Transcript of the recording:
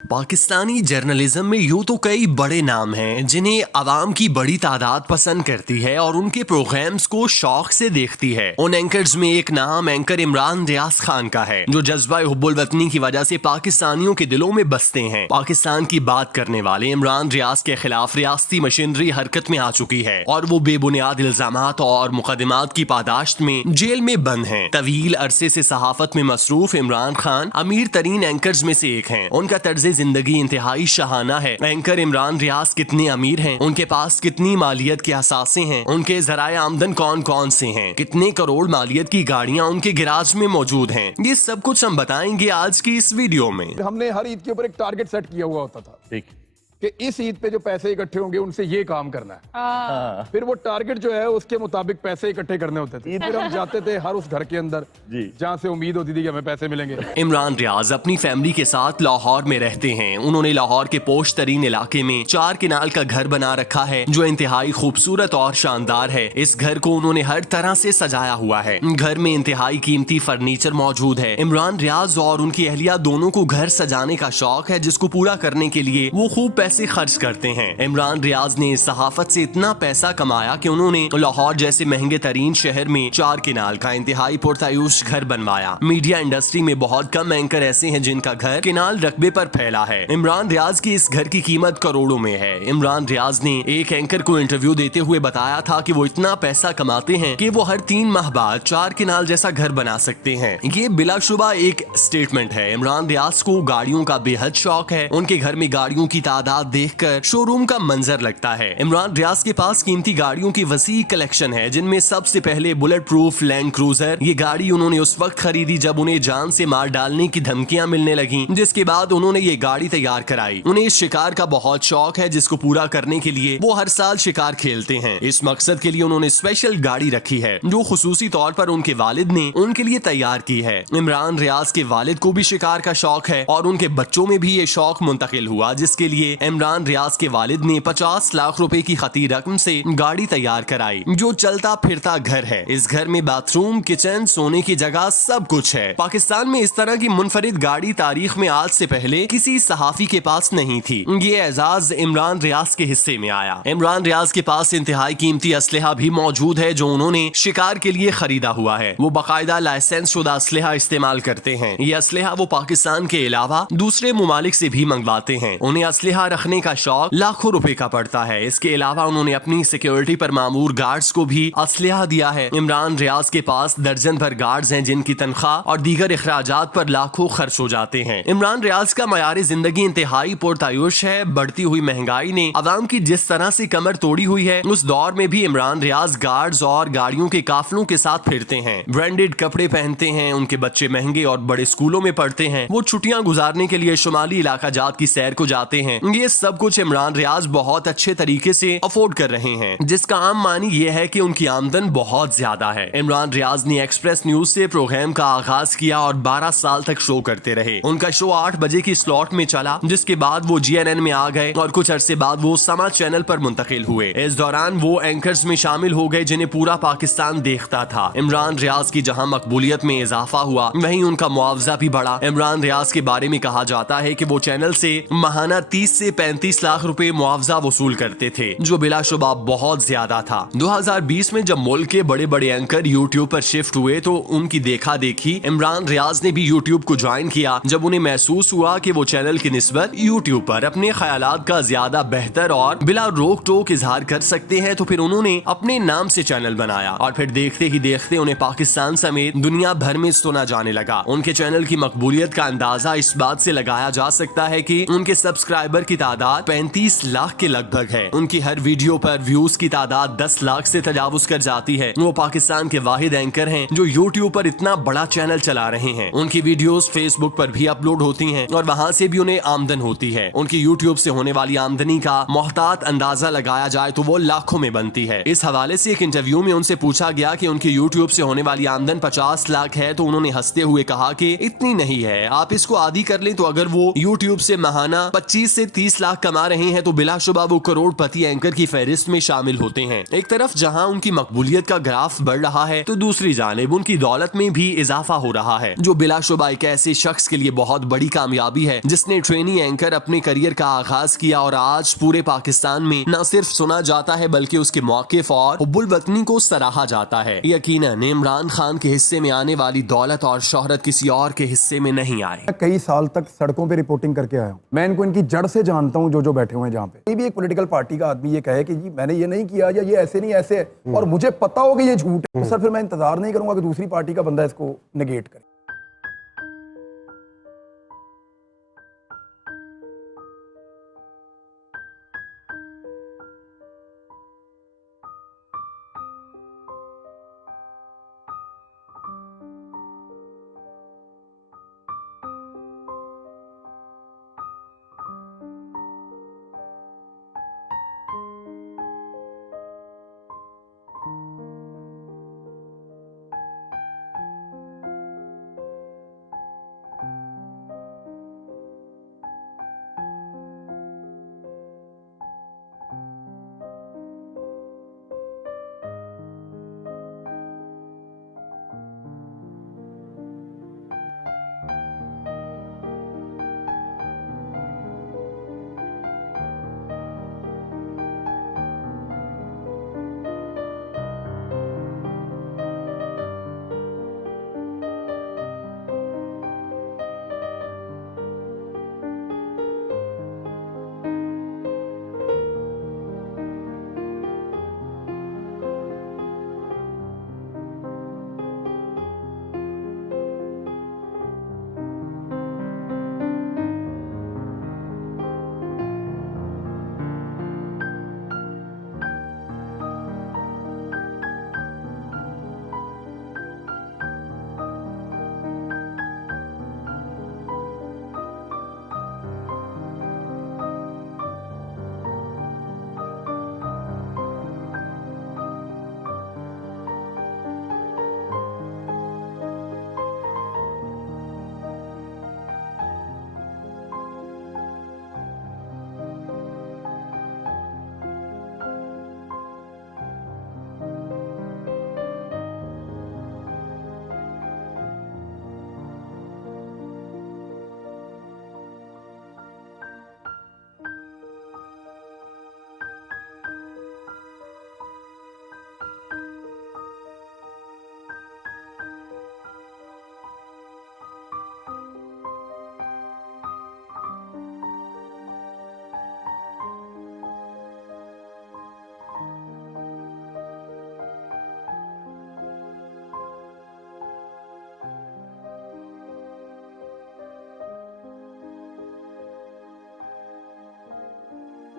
Pakistani journalism में यूं तो कई बड़े नाम हैं जिन्हें आवाम की बड़ी तादाद पसंद करती है और उनके प्रोग्राम्स को शौक से देखती है। उन एंकर्स में एक नाम एंकर इमरान रियाज खान का है, जो जज्बा हुब्बुल वतनी की वजह से पाकिस्तानियों के दिलों में बसते हैं। पाकिस्तान की बात करने वाले इमरान रियाज के खिलाफ रियासती मशीनरी हरकत में आ चुकी है और वो बेबुनियाद इल्जामात और मुकदमात की पादाश्त में जेल में बंद हैं। तवील अरसे से सहाफत में मसरूफ इमरान खान अमीर तरीन एंकर्स में से एक हैं। उनका तर्ज जिंदगी इंतहाई शहाना है। एंकर इमरान रियाज कितने अमीर हैं, उनके पास कितनी मालियत के असासे हैं, उनके जराए आमदन कौन कौन से हैं, कितने करोड़ मालियत की गाड़ियां उनके गिराज में मौजूद हैं, ये सब कुछ हम बताएंगे आज की इस वीडियो में। हमने हर ईद के ऊपर एक टारगेट सेट किया हुआ होता था, ठीक, कि इस ईद पे जो पैसे इकट्ठे होंगे उनसे ये काम करना है। फिर वो टारगेट जो है उसके मुताबिक पैसे इकट्ठे करने होते थे। फिर हम जाते थे हर उस घर के अंदर जहाँ से उम्मीद होती थी कि हमें पैसे मिलेंगे। इमरान रियाज अपनी फैमिली के साथ लाहौर में रहते हैं। उन्होंने लाहौर के पोश तरीन इलाके में 4 किनाल का घर बना रखा है जो इंतहाई खूबसूरत और शानदार है। इस घर को उन्होंने हर तरह से सजाया हुआ है। घर में इंतहाई कीमती फर्नीचर मौजूद है। इमरान रियाज और उनकी अहलिया दोनों को घर सजाने का शौक है, जिसको पूरा करने के लिए वो खूब पैसे खर्च करते हैं। इमरान रियाज ने सहाफत से इतना पैसा कमाया कि उन्होंने लाहौर जैसे महंगे तरीन शहर में 4 किनाल का इंतहाई पुरतायूश घर बनवाया। मीडिया इंडस्ट्री में बहुत कम एंकर ऐसे हैं जिनका घर किनाल रकबे पर फैला है। इमरान रियाज की इस घर की कीमत करोड़ों में है। इमरान रियाज ने एक एंकर को इंटरव्यू देते हुए बताया था कि वो इतना पैसा कमाते हैं कि वो हर 3 माह बाद 4 किनाल जैसा घर बना सकते हैं। ये बिलाशुबा एक स्टेटमेंट है। इमरान रियाज को गाड़ियों का बेहद शौक है। उनके घर में गाड़ियों की तादाद देखकर शोरूम का मंजर लगता है। इमरान रियाज के पास कीमती गाड़ियों की वसी कलेक्शन है, जिनमें सबसे पहले बुलेट प्रूफ लैंड क्रूजर। ये गाड़ी उन्होंने उस वक्त खरीदी जब उन्हें जान से मार डालने की धमकियां मिलने लगी, जिसके बाद उन्होंने ये गाड़ी तैयार कराई। उन्हें इस शिकार का बहुत शौक है, जिसको पूरा करने के लिए वो हर साल शिकार खेलते हैं। इस मकसद के लिए उन्होंने स्पेशल गाड़ी रखी है जो खुसूसी तौर पर उनके वालिद ने उनके लिए तैयार की है। इमरान रियाज के वालिद को भी शिकार का शौक है और उनके बच्चों में भी ये शौक मुंतकिल हुआ, जिसके लिए इमरान रियाज के वालिद ने 50 लाख रुपए की खती रकम से गाड़ी तैयार कराई जो चलता फिरता घर है। इस घर में बाथरूम, किचन, सोने की जगह सब कुछ है। पाकिस्तान में इस तरह की मुनफरिद गाड़ी तारीख में आज से पहले किसी सहाफी के पास नहीं थी। ये एजाज इमरान रियाज के हिस्से में आया। इमरान रियाज के पास इंतहाई कीमती असलहा भी मौजूद है जो उन्होंने शिकार के लिए खरीदा हुआ है। वो बाकायदा लाइसेंस शुदा असलहा इस्तेमाल करते हैं। ये असलहा वो पाकिस्तान के अलावा दूसरे मुमालिक से भी मंगवाते हैं। उन्हें असलहा रखने का शौक लाखों रुपए का पड़ता है। इसके अलावा उन्होंने अपनी सिक्योरिटी पर मामूर गार्ड्स को भी असलहा दिया है। इमरान रियाज के पास दर्जन भर गार्ड्स हैं जिनकी तनख्वाह और दीगर अखराजात पर लाखों खर्च हो जाते हैं। इमरान रियाज का मयार जिंदगी इंतहाई पुरतायुश है। बढ़ती हुई महंगाई ने अवाम की जिस तरह से कमर तोड़ी हुई है, उस दौर में भी इमरान रियाज गार्ड्स और गाड़ियों के काफलों के साथ फिरते हैं, ब्रांडेड कपड़े पहनते हैं। उनके बच्चे महंगे और बड़े स्कूलों में पढ़ते हैं। वो छुट्टियां गुजारने के लिए शुमाली इलाका जात की सैर को जाते हैं। ये सब कुछ इमरान रियाज बहुत अच्छे तरीके से अफोर्ड कर रहे हैं, जिसका आम मानी यह है कि उनकी आमदन बहुत ज्यादा है। इमरान रियाज ने एक्सप्रेस न्यूज से प्रोग्राम का आगाज किया और 12 साल तक शो करते रहे। उनका शो 8 बजे की स्लॉट में चला, जिसके बाद वो GNN में आ गए और कुछ अरसे बाद वो समा चैनल पर मुंतकिल हुए। इस दौरान वो एंकर्स में शामिल हो गए जिन्हें पूरा पाकिस्तान देखता था। इमरान रियाज की जहां मकबूलियत में इजाफा हुआ, वहीं उनका मुआवजा भी बढ़ा। इमरान रियाज के बारे में कहा जाता है कि वो चैनल से माहाना 30 से 35 लाख रुपए मुआवजा वसूल करते थे, जो बिलाशुबा बहुत ज्यादा था। 2020 में जब मुल्क के बड़े बड़े एंकर यूट्यूब पर शिफ्ट हुए तो उनकी देखा देखी इमरान रियाज ने भी यूट्यूब को ज्वाइन किया। जब उन्हें महसूस हुआ कि वो चैनल की निस्बत यूट्यूब पर अपने ख्यालात का ज्यादा बेहतर और बिला रोक टोक इजहार कर सकते हैं, तो फिर उन्होंने अपने नाम से चैनल बनाया और फिर देखते ही देखते उन्हें पाकिस्तान समेत दुनिया भर में सुना जाने लगा। उनके चैनल की मकबूलियत का अंदाजा इस बात से लगाया जा सकता है कि उनके सब्सक्राइबर की तादाद 35 लाख के लगभग है। उनकी हर वीडियो पर व्यूज की तादाद 10 लाख से तजावुज कर जाती है। वो पाकिस्तान के वाहिद एंकर हैं जो यूट्यूब पर इतना बड़ा चैनल चला रहे हैं। उनकी वीडियोस फेसबुक पर भी अपलोड होती हैं और वहां से भी उन्हें आमदन होती है। उनकी यूट्यूब से होने वाली आमदनी का मोहतात अंदाजा लगाया जाए तो वो लाखों में बनती है। इस हवाले से एक इंटरव्यू में उनसे पूछा गया कि उनकी यूट्यूब से होने वाली आमदन 50 लाख है, तो उन्होंने हंसते हुए कहा कि इतनी नहीं है, आप इसको आधी कर लें तो अगर वो यूट्यूब से माहाना 25 से 30 20 लाख कमा रहे हैं तो बिलाशुबा वो करोड़पति एंकर की फहरिस्त में शामिल होते हैं। एक तरफ जहां उनकी मकबूलियत का ग्राफ बढ़ रहा है तो दूसरी जानिब उनकी दौलत में भी इजाफा हो रहा है, जो बिलाशुबा एक ऐसे शख्स के लिए बहुत बड़ी कामयाबी है जिसने ट्रेनी एंकर अपने करियर का आगाज किया और आज पूरे पाकिस्तान में न सिर्फ सुना जाता है बल्कि उसके मौकिफ और हुब्बुल वतनी को सराहा जाता है। यकीनन इमरान खान के हिस्से में आने वाली दौलत और शोहरत किसी और के हिस्से में नहीं आए। कई साल तक सड़कों पे रिपोर्टिंग करके आया हूं, मैं इनको इनकी जड़ से जानता हूं, जो बैठे हुए हैं जहां पे। कोई भी एक पॉलिटिकल पार्टी का आदमी ये कहे कि जी मैंने ये नहीं किया या ये ऐसे नहीं ऐसे है और मुझे पता हो कि ये झूठ है, तो सर फिर मैं इंतजार नहीं करूंगा कि दूसरी पार्टी का बंदा इसको नेगेट करे।